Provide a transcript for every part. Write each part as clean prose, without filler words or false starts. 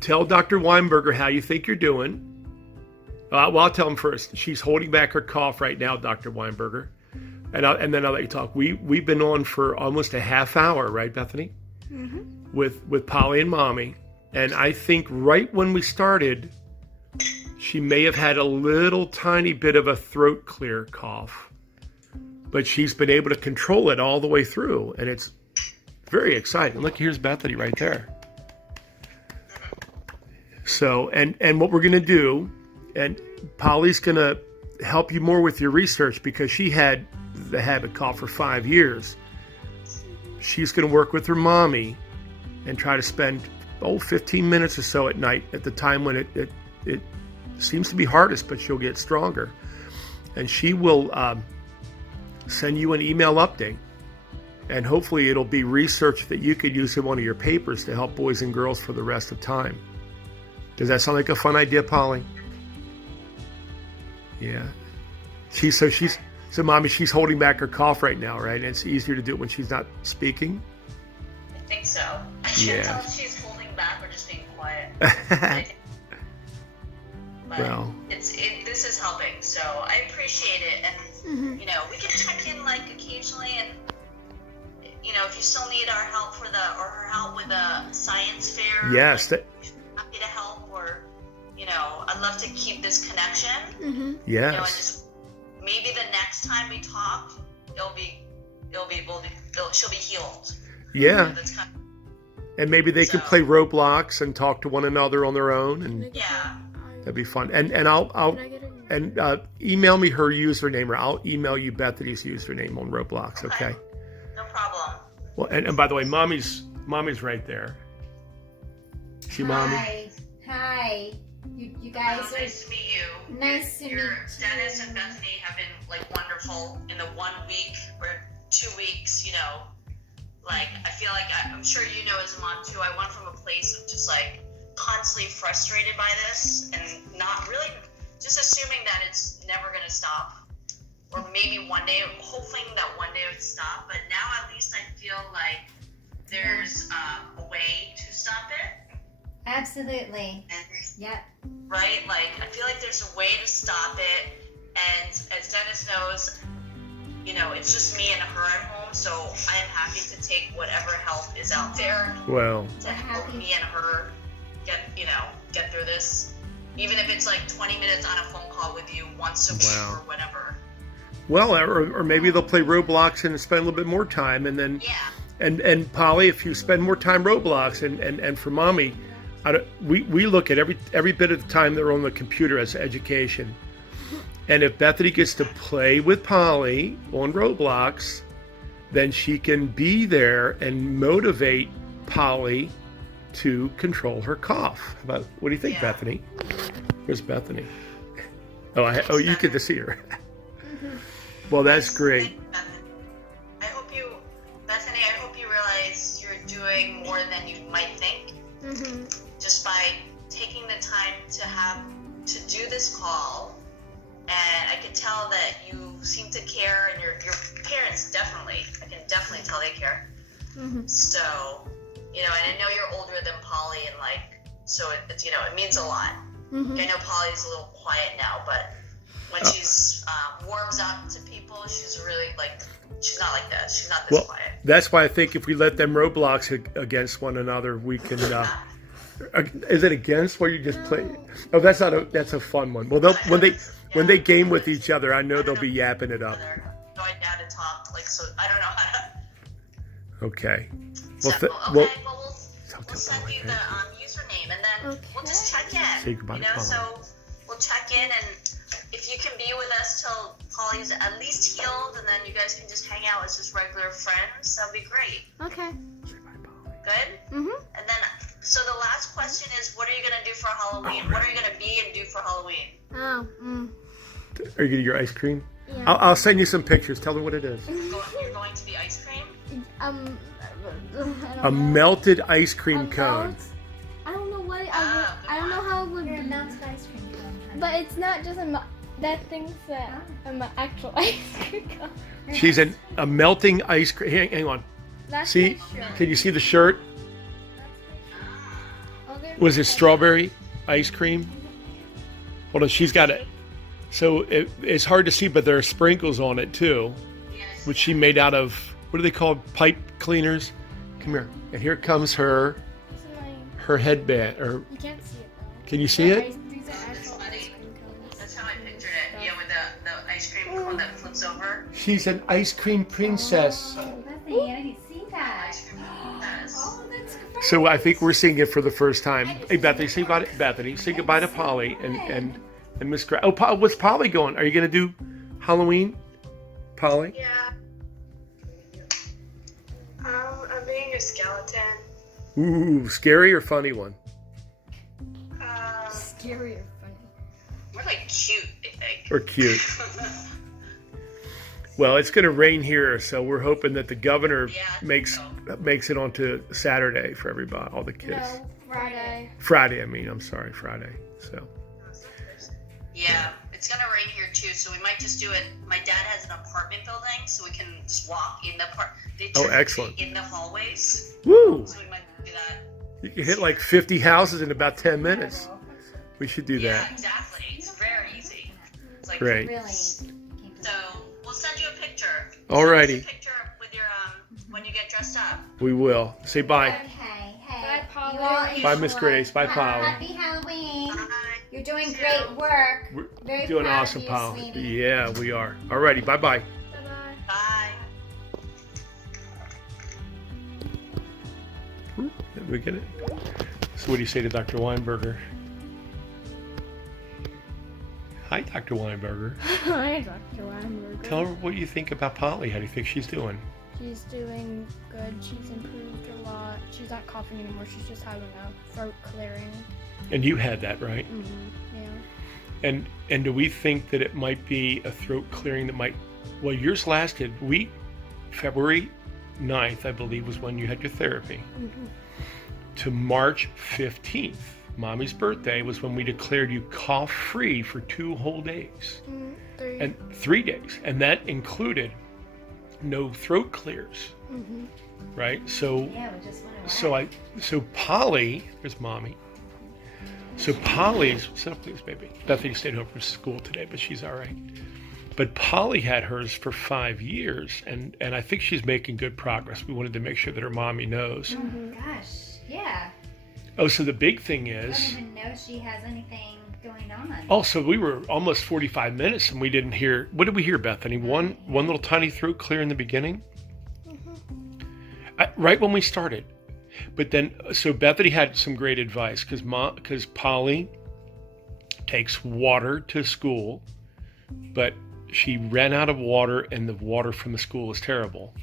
Tell Dr. Weinberger how you think you're doing. Well, I'll tell him first. She's holding back her cough right now, Dr. Weinberger. And then I'll let you talk. We've been on for almost a half hour, right, Bethany? Mm-hmm. With Polly and Mommy. And I think right when we started, she may have had a little tiny bit of a throat clear cough. But she's been able to control it all the way through. And it's very exciting. Look, here's Bethany right there. So, and what we're going to do, and Polly's going to help you more with your research because she had the habit cough for 5 years. She's going to work with her mommy and try to spend 15 minutes or so at night at the time when it seems to be hardest, but she'll get stronger. And she will send you an email update. And hopefully it'll be research that you could use in one of your papers to help boys and girls for the rest of time. Does that sound like a fun idea, Polly? Yeah. So Mommy, she's holding back her cough right now, right? And it's easier to do it when she's not speaking? I think so. I can't tell if she's holding back or just being quiet. But well, this is helping, so I appreciate it. And, we can check in, like, occasionally, and, if you still need our help her help with a science fair. Yes. Like, happy to help, or, I'd love to keep this connection. Mm-hmm. Yes. And just maybe the next time we talk, she'll be healed. Yeah. That's kind of, and maybe they can play Roblox and talk to one another on their own, and yeah, that'd be fun. And I'll email me her username, or I'll email you Bethany's username on Roblox. Okay. No problem. Well, and by the way, mommy's right there. Mommy? Hi. You guys are nice to meet you. Nice to meet you. Dennis and Bethany have been wonderful in the 1 week or 2 weeks. I feel like I'm sure you know as a mom too. I went from a place of just constantly frustrated by this and not really just assuming that it's never going to stop, or maybe one day, hoping that one day it would stop. But now at least I feel like there's a way to stop it. Absolutely. Yep. Right? I feel like there's a way to stop it. And as Dennis knows, it's just me and her at home. So I am happy to take whatever help is out there. Well. To help me and her get through this. Even if it's 20 minutes on a phone call with you once a week or whatever. Well, or maybe they'll play Roblox and spend a little bit more time. And then, and Polly, if you spend more time Roblox and for Mommy, we look at every bit of the time they're on the computer as education. And if Bethany gets to play with Polly on Roblox, then she can be there and motivate Polly to control her cough. What do you think, Bethany? Where's Bethany? Oh, you get to see her. Well, that's great. Bethany, I hope you realize you're doing more than you might think. Mm-hmm. Just by taking the time to do this call. And I can tell that you seem to care, and your parents I can definitely tell they care. Mm-hmm. So, and I know you're older than Polly, and so it's it means a lot. Mm-hmm. I know Polly's a little quiet now, but when she's warms up to people, she's really she's not like that. She's not this quiet. That's why I think if we let them Roblox against one another, we can. Is it against where you just play? Oh, that's a fun one. Well, when they game with each other, I know they'll be yapping it up. No, I had to talk so I don't know how to. Okay. We'll send you the username, and then we'll just check in. Say goodbye to Polly. So we'll check in, and if you can be with us till Polly's at least healed, and then you guys can just hang out as just regular friends, that'd be great. Okay. Good? Mm-hmm. And then, so the last question is, what are you going to do for Halloween? What are you going to be and do for Halloween? Oh, Are you going to get your ice cream? Yeah. I'll send you some pictures. Tell her what it is. You're going to be ice cream? A melted ice cream cone. I don't know what I don't know how it would be. You're a melted ice cream cone. But it's not just that thing's an actual ice cream cone. She's a melting ice cream. Hang on. That's See? Can you see the shirt? Okay. Was it strawberry ice cream? Hold on, she's got it. So it's hard to see, but there are sprinkles on it too, Yes. which she made out of, what are they called? Pipe cleaners? Come here. And here comes her This is my, headband. Or you can't see it though. can you see it? These are That's actual funny. ice cream cones. That's how I pictured it. Yeah, with the ice cream cone that flips over. She's an ice cream princess. Oh, Bethany, I didn't see that. Ice cream cone does. Oh, that's great. So I think we're seeing it for the first time. Hey, Bethany, say goodbye to Bethany. Say goodbye to Polly and Miss Gra. Oh, what's Polly going? Are you going to do Halloween, Polly? Yeah. I'm being a skeleton. Ooh, scary or funny one? Scary or funny? More like cute, I think. Or cute? Well, it's going to rain here, so we're hoping that the governor Yeah, makes it onto Saturday for everybody, all the kids. No, Friday. Friday, I mean. I'm sorry, Friday. So. Yeah, it's gonna rain here too, so we might just do it. My dad has an apartment building, so we can just walk in the They Oh, trick or treat excellent. in the hallways, Woo! so we might do that. You can hit like 50 houses in about 10 minutes. We should do Yeah, that. exactly. It's very easy. It's like Great. Really. So we'll send you a picture. Alrighty. Send us a picture with your when you get dressed up. We will. Say bye. Okay, hey. Bye, Polly. You all Bye, Miss enjoy. Grace. Bye, Polly. Happy Halloween. Bye. You're doing You great too. work. We're Very doing proud awesome, of you, Paul. sweetie. Yeah, we are. Alrighty, bye-bye. Bye-bye. Bye. Did we get it? So what do you say to Dr. Weinberger? Hi, Dr. Weinberger. Hi, Dr. Weinberger. Tell her what you think about Polly. How do you think she's doing? She's doing good. She's improved a lot. She's not coughing anymore. She's just having a throat clearing. And you had that, right? Yeah. And do we think that it might be a throat clearing that might, well, yours lasted February 9th, I believe, was when you had your therapy, to March 15th. Mommy's birthday was when we declared you cough-free for 2 whole days. 3. And 3 days. And that included no throat clears, right? So, Yeah, we just went away. so Polly, there's Mommy. So Polly's, sit up please, baby. Bethany stayed home from school today, but she's all right. But Polly had hers for 5 years, and I think she's making good progress. We wanted to make sure that her mommy knows. Gosh, yeah. Oh, so the big thing I don't is, even know she has anything going on. also we were almost 45 minutes and we didn't hear, what did we hear, Bethany? One little tiny throat clear in the beginning? Right when we started. But then, so Bethany had some great advice because Polly takes water to school, but she ran out of water and the water from the school is terrible.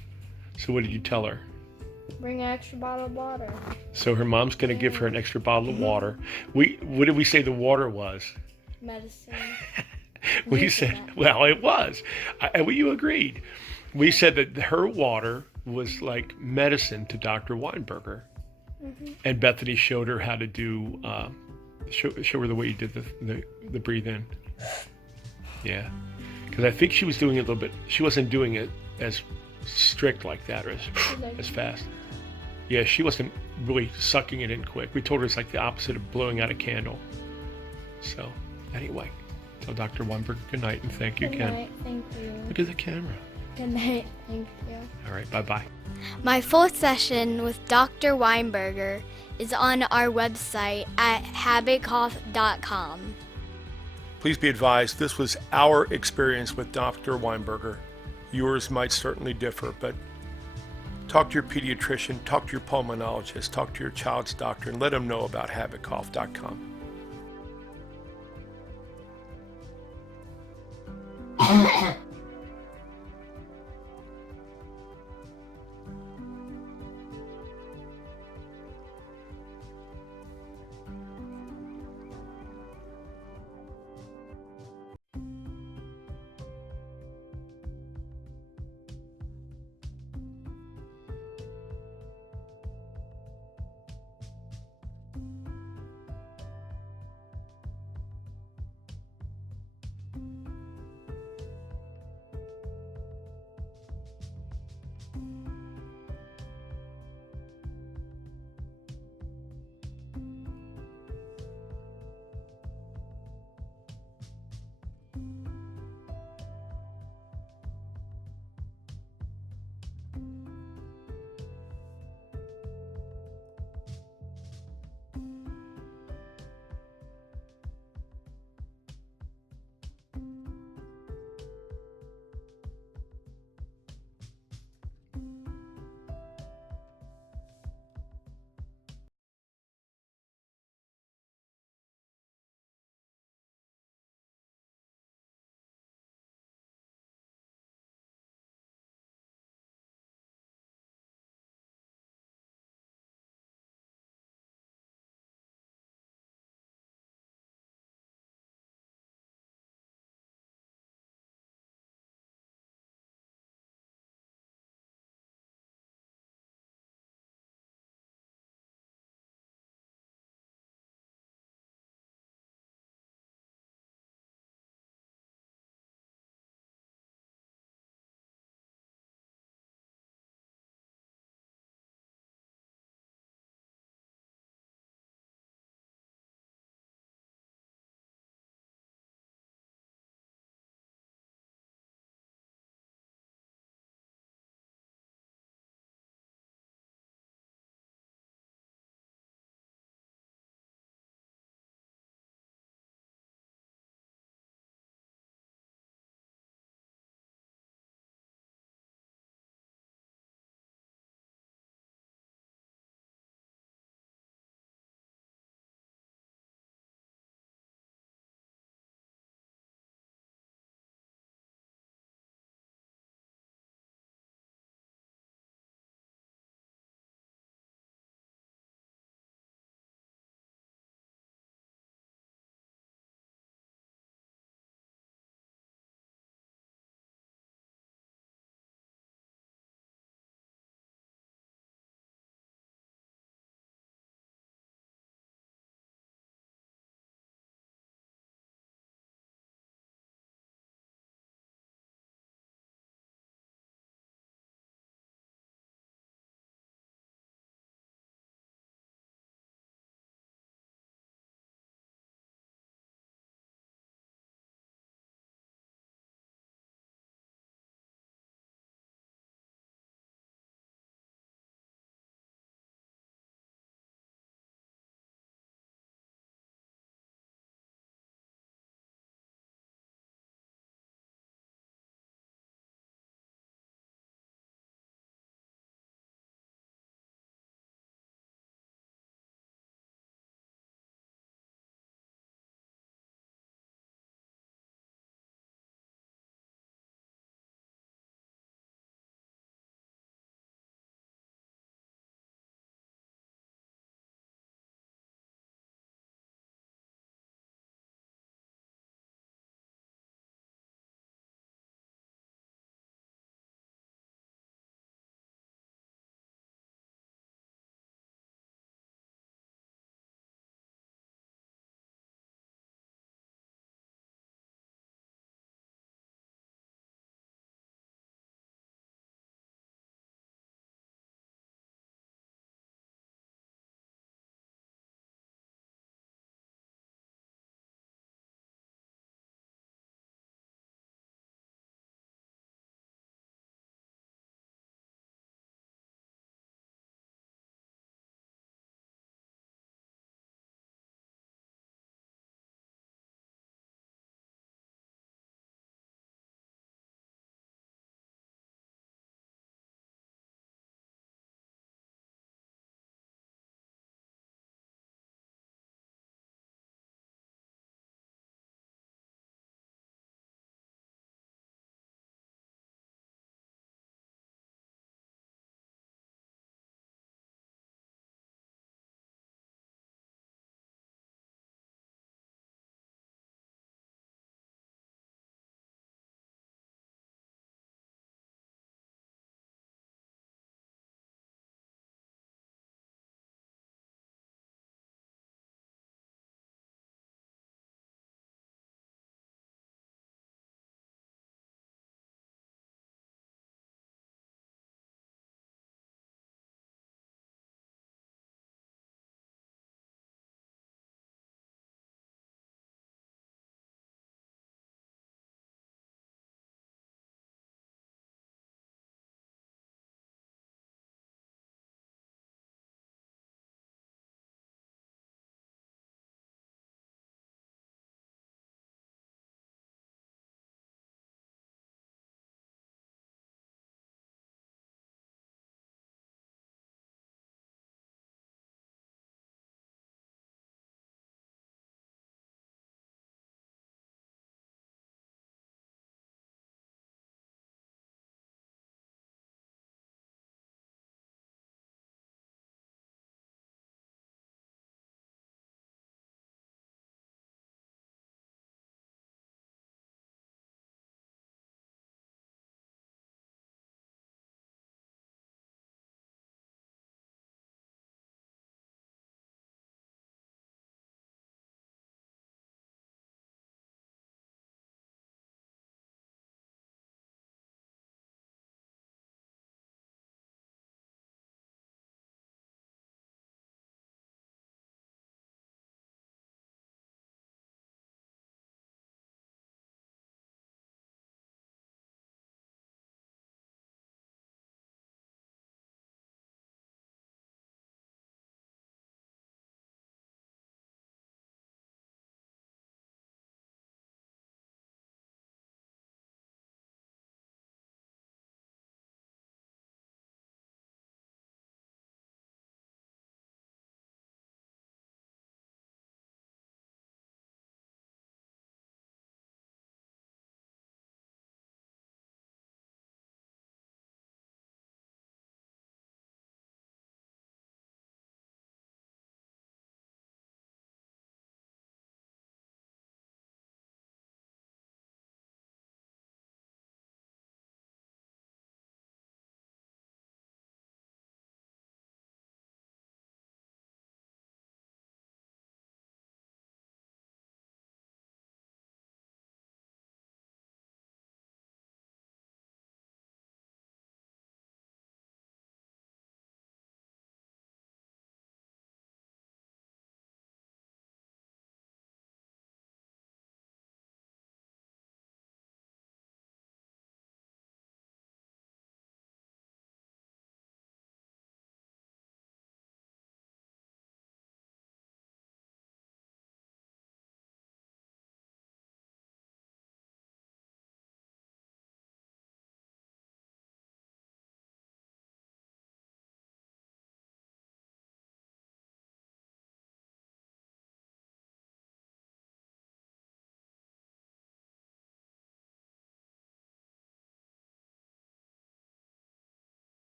So what did you tell her? Bring an extra bottle of water. So her mom's going to give her an extra bottle of water. What did we say the water was? Medicine. We You said, said that. well, it was. You agreed. We said that her water was like medicine to Dr. Weinberger. And Bethany showed her how to do, show her the way you did the breathe in. Yeah. Because I think she was doing it a little bit, she wasn't doing it as strict like that or as fast. Yeah, she wasn't really sucking it in quick. We told her it's like the opposite of blowing out a candle. So, anyway, tell Dr. Weinberger good night and thank you Good again. night. Thank you. Look at the camera. Good night. Thank you. All right, bye-bye. My full session with Dr. Weinberger is on our website at habitcough.com. Please be advised, this was our experience with Dr. Weinberger. Yours might certainly differ, but talk to your pediatrician, talk to your pulmonologist, talk to your child's doctor, and let them know about habitcough.com.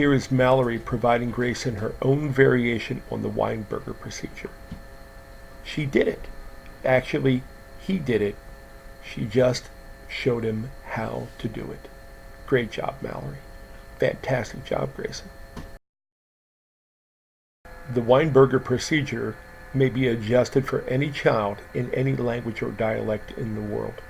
Here is Mallory providing Grayson her own variation on the Weinberger procedure. She did it. Actually, he did it. She just showed him how to do it. Great job, Mallory. Fantastic job, Grayson. The Weinberger procedure may be adjusted for any child in any language or dialect in the world.